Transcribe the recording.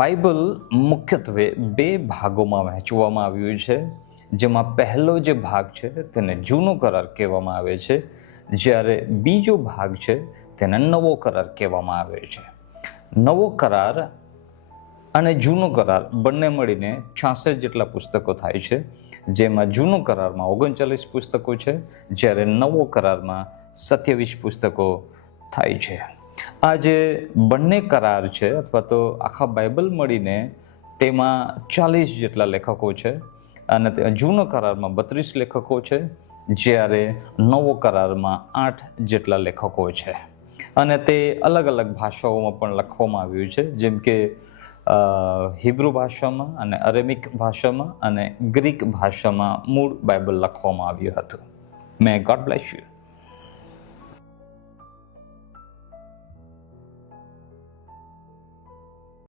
Bible મુખ્યત્વે બે ભાગોમાં વહેંચવામાં આવ્યું છે. જેમાં પહેલો જે ભાગ છે તેને જૂનો કરાર કહેવામાં આવે છે. જ્યારે બીજો ભાગ છે તેને નવો કરાર કહેવામાં આવે છે. નવો કરાર અને જૂનો કરાર બંને મળીને છાસઠ જેટલા પુસ્તકો થાય છે. જેમાં જૂનો કરારમાં ઓગણચાલીસ પુસ્તકો છે. જ્યારે નવો કરારમાં સત્યાવીસ પુસ્તકો થાય છે. આ જે બંને કરાર છે, અથવા તો આખા બાઇબલ મળીને તેમાં ચાલીસ જેટલા લેખકો છે અને જૂનો કરારમાં બત્રીસ લેખકો છે, જ્યારે નવો કરારમાં આઠ જેટલા લેખકો છે. અને તે અલગ અલગ ભાષાઓમાં પણ લખવામાં આવ્યું છે, જેમ કે હિબ્રુ ભાષામાં અને અરેમિક ભાષામાં અને ગ્રીક ભાષામાં મૂળ બાઇબલ લખવામાં આવ્યું હતું. મે ગોડ બ્લેસ યુ